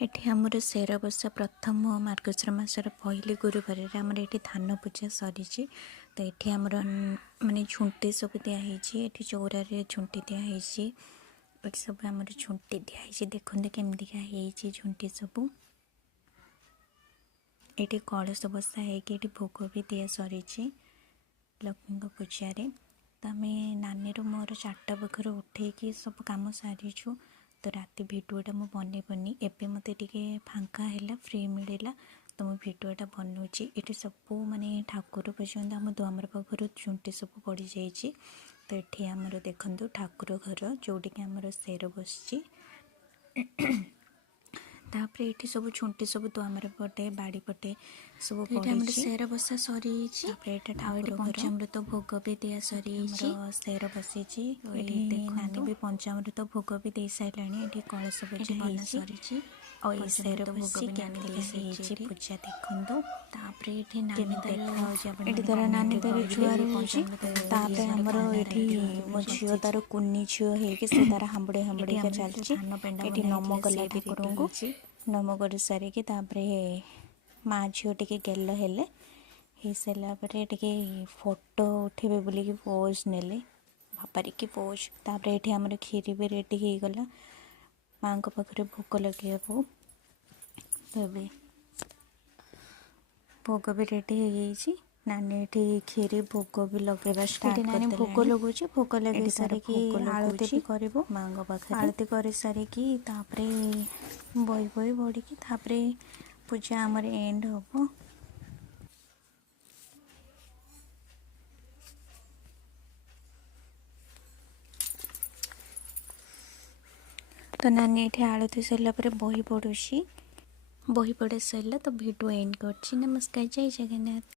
एठी आमर शेर बसा प्रथम मार्गशीर मासर पहली गुरुवार आमर ये धान पूजा सरी। तो ये आमर माने झुंटी सब दिखाई ये चौरार झुंटी दिखाई सब आम झुंटी दिखाई देखते केमती झुंटी सब ये कलश बसा है भोग भी दि सरी लक्ष्मी पूजा रे। तो आम नानी मोर 4टा पाखर उठे सब कम सारीचु। तो राति भिडियोटा मुझे बनईबनी एवं मत फांका है फ्री मिलला तो मुझे भिडियोटा बनाऊँगी। ये सब माने ठाकुर पर्यटन आम दुआर पाखर झुंटी सब पड़ जाइए। तो ये आमर देखु ठाकुर घर जोटिक आमर शेर बस तापर ये सब झुंटी सब दुआर पटे बाड़ी पटे सब शेर बसा सरी। पंचामृत भोग भी दिया सरी शेर बसी नानी भी पंचामृत भोग भी दे सारे ये कलश बना सरी और शेर बसी पूजा देखु। तापर ये नानी तार नानी तार जुआर होमर ये मो झील तार कुनी झील हो तार हाबुड़े हाबुड़े चलती नम गला ठाकुर को नम कर सारिकी माँ झील टे गेल हेले हो सारापर फोटो उठे बोलिकी पोज नेले बापारिकी पोज। तापर ये आमर खीरी भी रेडी हो गला माँ पाखे भोग लगे तबे भोग भी रेडी हो गई। नानी ये खीरी भोग भी लगे स्टार्ट नानी भोग लगुच भोग लगे सारिकी आरती भी कर माँ पाखे आरती कर सारिकी बही बही बढ़ी पूजा आमर एंड हम। तो नानी ये आरती सरला बही पढ़ुची बही पढ़े सरला तो भिडियो एंड कर। नमस्कार जय जगन्नाथ।